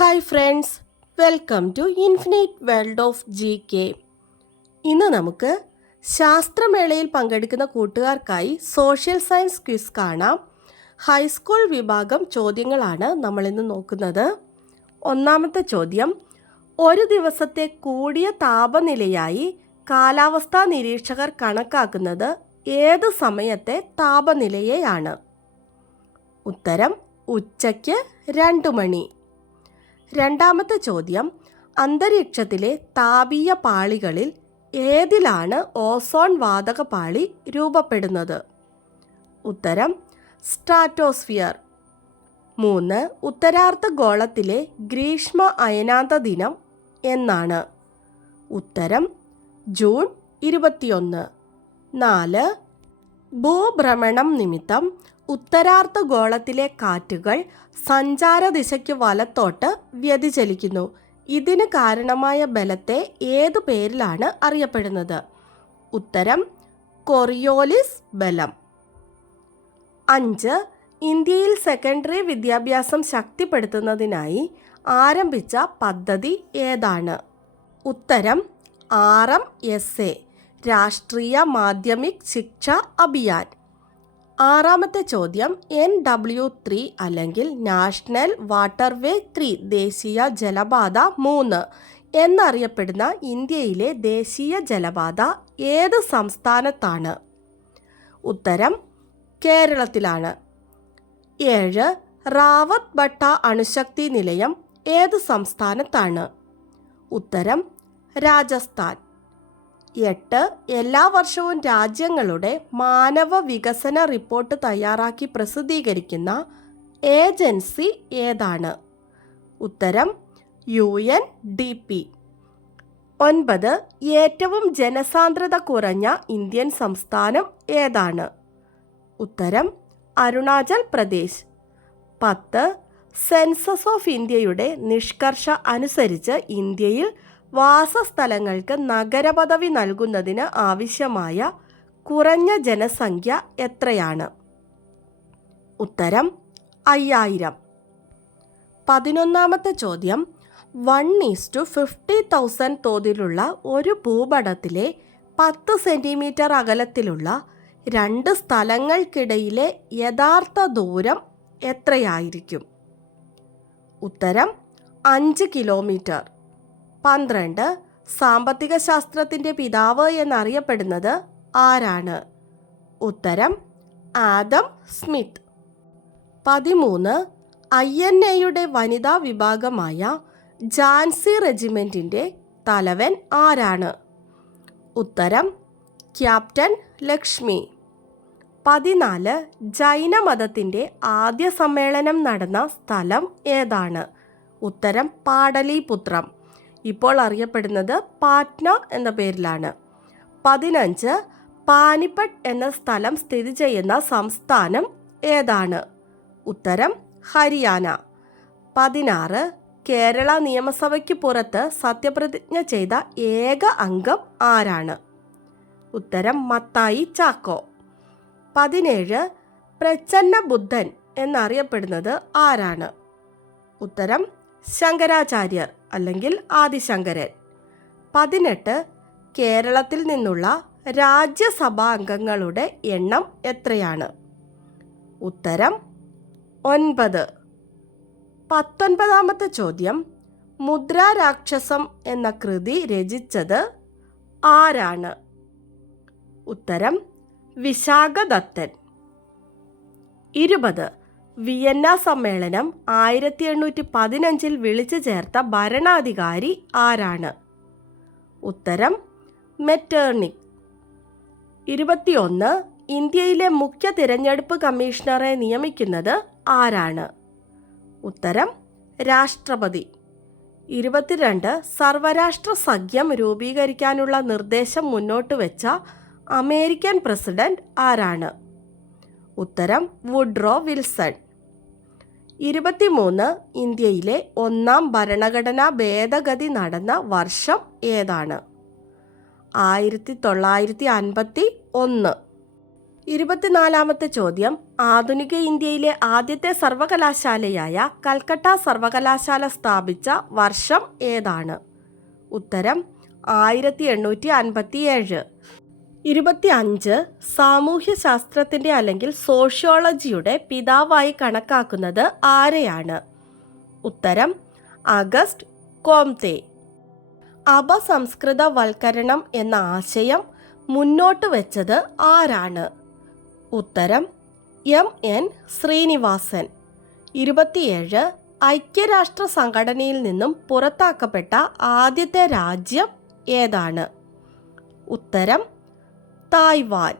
Hi friends, welcome to infinite world of GK. ഇന്ന് നമുക്ക് ശാസ്ത്രമേളയിൽ പങ്കെടുക്കുന്ന കൂട്ടുകാർക്കായി സോഷ്യൽ സയൻസ് ക്വിസ് കാണാം. ഹൈസ്കൂൾ വിഭാഗം ചോദ്യങ്ങളാണ് നമ്മളിന്ന് നോക്കുന്നത്. ഒന്നാമത്തെ ചോദ്യം, ഒരു ദിവസത്തെ കൂടിയ താപനിലയായി കാലാവസ്ഥാ നിരീക്ഷകർ കണക്കാക്കുന്നത് ഏത് സമയത്തെ താപനിലയെയാണ്? ഉത്തരം ഉച്ചയ്ക്ക് 2 മണി. രണ്ടാമത്തെ ചോദ്യം, അന്തരീക്ഷത്തിലെ താപീയ പാളികളിൽ ഏതിലാണ് ഓസോൺ വാതക പാളി രൂപപ്പെടുന്നത്? ഉത്തരം സ്ട്രാറ്റോസ്ഫിയർ. 3. ഉത്തരാർദ്ധഗോളത്തിലെ ഗ്രീഷ്മ അയനാന്ത ദിനം എന്നാണ്? ഉത്തരം ജൂൺ 21. 4. ഭൂഭ്രമണം നിമിത്തം ഉത്തരാർദ്ധഗോളത്തിലെ കാറ്റുകൾ സഞ്ചാരദിശയ്ക്ക് വലത്തോട്ട് വ്യതിചലിക്കുന്നു. ഇതിന് കാരണമായ ബലത്തെ ഏതു പേരിലാണ് അറിയപ്പെടുന്നത്? ഉത്തരം കൊറിയോലിസ് ബലം. 5. ഇന്ത്യയിൽ സെക്കൻഡറി വിദ്യാഭ്യാസം ശക്തിപ്പെടുത്തുന്നതിനായി ആരംഭിച്ച പദ്ധതി ഏതാണ്? ഉത്തരം RMSA, രാഷ്ട്രീയ മാധ്യമിക് ശിക്ഷ അഭിയാൻ. 6. ചോദ്യം, NW3 അല്ലെങ്കിൽ നാഷണൽ വാട്ടർവേ 3 ദേശീയ ജലപാത 3 എന്നറിയപ്പെടുന്ന ഇന്ത്യയിലെ ദേശീയ ജലപാത ഏത് സംസ്ഥാനത്താണ്? ഉത്തരം കേരളത്തിലാണ്. 7. റാവത്ത് ഭട്ട അണുശക്തി നിലയം ഏത് സംസ്ഥാനത്താണ്? ഉത്തരം രാജസ്ഥാൻ. 8. എല്ലാ വർഷവും രാജ്യങ്ങളുടെ മാനവ വികസന റിപ്പോർട്ട് തയ്യാറാക്കി പ്രസിദ്ധീകരിക്കുന്ന ഏജൻസി ഏതാണ്? ഉത്തരം UNDP. 9. ഏറ്റവും ജനസാന്ദ്രത കുറഞ്ഞ ഇന്ത്യൻ സംസ്ഥാനം ഏതാണ്? ഉത്തരം അരുണാചൽ പ്രദേശ്. 10. സെൻസസ് ഓഫ് ഇന്ത്യയുടെ നിഷ്കർഷ അനുസരിച്ച് ഇന്ത്യയിൽ വാസസ്ഥലങ്ങൾക്ക് നഗരപദവി നൽകുന്നതിന് ആവശ്യമായ കുറഞ്ഞ ജനസംഖ്യ എത്രയാണ്? ഉത്തരം 5000. 11. ചോദ്യം, 1:50,000 തോതിലുള്ള ഒരു ഭൂപടത്തിലെ 10 സെൻറ്റിമീറ്റർ അകലത്തിലുള്ള 2 സ്ഥലങ്ങൾക്കിടയിലെ യഥാർത്ഥ ദൂരം എത്രയായിരിക്കും? ഉത്തരം 5 കിലോമീറ്റർ. 12. സാമ്പത്തിക ശാസ്ത്രത്തിൻ്റെ പിതാവ് എന്നറിയപ്പെടുന്നത് ആരാണ്? ഉത്തരം ആദം സ്മിത്ത്. 13. INAയുടെ വനിതാ വിഭാഗമായ ഝാൻസി റെജിമെൻറ്റിൻ്റെ തലവൻ ആരാണ്? ഉത്തരം ക്യാപ്റ്റൻ ലക്ഷ്മി. 14. ജൈനമതത്തിൻ്റെ ആദ്യ സമ്മേളനം നടന്ന സ്ഥലം ഏതാണ്? ഉത്തരം പാടലീപുത്രം, ഇപ്പോൾ അറിയപ്പെടുന്നത് പാറ്റ്ന എന്ന പേരിലാണ്. 15. പാനിപ്പട്ട് എന്ന സ്ഥലം സ്ഥിതി ചെയ്യുന്ന സംസ്ഥാനം ഏതാണ്? ഉത്തരം ഹരിയാന. 16. കേരള നിയമസഭയ്ക്ക് പുറത്ത് സത്യപ്രതിജ്ഞ ചെയ്ത ഏക അംഗം ആരാണ്? ഉത്തരം മത്തായി ചാക്കോ. 17. പ്രച്ഛന്ന ബുദ്ധൻ എന്നറിയപ്പെടുന്നത് ആരാണ്? ഉത്തരം ശങ്കരാചാര്യർ അല്ലെങ്കിൽ ആദിശങ്കരൻ. 18. കേരളത്തിൽ നിന്നുള്ള രാജ്യസഭാ അംഗങ്ങളുടെ എണ്ണം എത്രയാണ്? ഉത്തരം 9. 19. ചോദ്യം, മുദ്രാരാക്ഷസം എന്ന കൃതി രചിച്ചത് ആരാണ്? ഉത്തരം വിശാഖദത്തൻ. 20. വിയന്ന സമ്മേളനം 1815 വിളിച്ചു ചേർത്ത ഭരണാധികാരി ആരാണ്? ഉത്തരം മെറ്റേർണിക്. 21. ഇന്ത്യയിലെ മുഖ്യ തിരഞ്ഞെടുപ്പ് കമ്മീഷണറെ നിയമിക്കുന്നത് ആരാണ്? ഉത്തരം രാഷ്ട്രപതി. 22. സർവരാഷ്ട്ര സഖ്യം രൂപീകരിക്കാനുള്ള നിർദ്ദേശം മുന്നോട്ട് വെച്ച അമേരിക്കൻ പ്രസിഡന്റ് ആരാണ്? ഉത്തരം വുഡ്രോ വിൽസൺ. 23. ഇന്ത്യയിലെ ഒന്നാം ഭരണഘടനാ ഭേദഗതി നടന്ന വർഷം ഏതാണ്? 1951. 24-ാമത്തെ ചോദ്യം, ആധുനിക ഇന്ത്യയിലെ ആദ്യത്തെ സർവകലാശാലയായ കൽക്കട്ട സർവകലാശാല സ്ഥാപിച്ച വർഷം ഏതാണ്? ഉത്തരം 1857. 25. സാമൂഹ്യശാസ്ത്രത്തിൻ്റെ അല്ലെങ്കിൽ സോഷ്യോളജിയുടെ പിതാവായി കണക്കാക്കുന്നത് ആരെയാണ്? ഉത്തരം അഗസ്റ്റ് കോംതെ. അപസംസ്കൃതവൽക്കരണം എന്ന ആശയം മുന്നോട്ട് വെച്ചത് ആരാണ്? ഉത്തരം M.N. ശ്രീനിവാസൻ. 27. ഐക്യരാഷ്ട്ര സംഘടനയിൽ നിന്നും പുറത്താക്കപ്പെട്ട ആദ്യത്തെ രാജ്യം ഏതാണ്? ഉത്തരം തായ്വാൻ.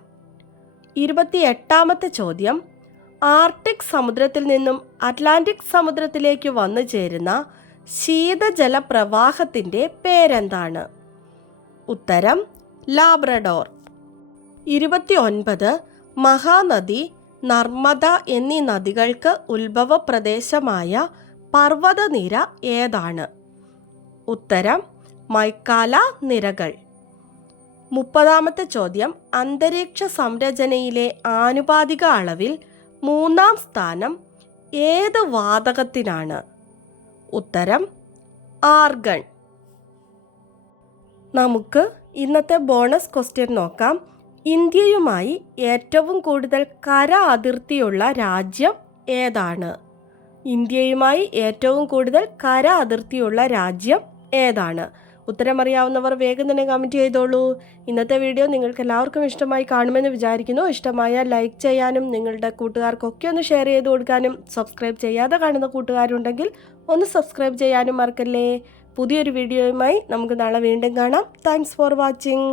28-ാമത്തെ ചോദ്യം, ആർട്ടിക് സമുദ്രത്തിൽ നിന്നും അറ്റ്ലാന്റിക് സമുദ്രത്തിലേക്ക് വന്നു ചേരുന്ന ശീതജല പ്രവാഹത്തിൻ്റെ പേരെന്താണ്? ഉത്തരം ലാബ്രഡോർ. 29. മഹാനദി, നർമ്മദ എന്നീ നദികൾക്ക് ഉത്ഭവ പ്രദേശമായ പർവ്വതനിര ഏതാണ്? ഉത്തരം മൈക്കാല നിരകൾ. 30-ാമത്തെ ചോദ്യം, അന്തരീക്ഷ സംരചനയിലെ ആനുപാതിക അളവിൽ 3-ാം സ്ഥാനം ഏത് വാതകത്തിനാണ്? ഉത്തരം ആർഗൺ. നമുക്ക് ഇന്നത്തെ ബോണസ് ക്വസ്റ്റ്യൻ നോക്കാം. ഇന്ത്യയുമായി ഏറ്റവും കൂടുതൽ കര അതിർത്തിയുള്ള രാജ്യം ഏതാണ്? ഇന്ത്യയുമായി ഏറ്റവും കൂടുതൽ കര അതിർത്തിയുള്ള രാജ്യം ഏതാണ്? ഉത്തരം അറിയാവുന്നവർ വേഗം തന്നെ കമൻറ്റ് ചെയ്തോളൂ. ഇന്നത്തെ വീഡിയോ നിങ്ങൾക്ക് എല്ലാവർക്കും ഇഷ്ടമായി കാണുമെന്ന് വിചാരിക്കുന്നു. ഇഷ്ടമായാൽ ലൈക്ക് ചെയ്യാനും നിങ്ങളുടെ കൂട്ടുകാർക്കൊക്കെ ഒന്ന് ഷെയർ ചെയ്ത് കൊടുക്കാനും സബ്സ്ക്രൈബ് ചെയ്യാതെ കാണുന്ന കൂട്ടുകാരുണ്ടെങ്കിൽ ഒന്ന് സബ്സ്ക്രൈബ് ചെയ്യാനും മറക്കല്ലേ. പുതിയൊരു വീഡിയോയുമായി നമുക്ക് നാളെ വീണ്ടും കാണാം. Thanks for watching.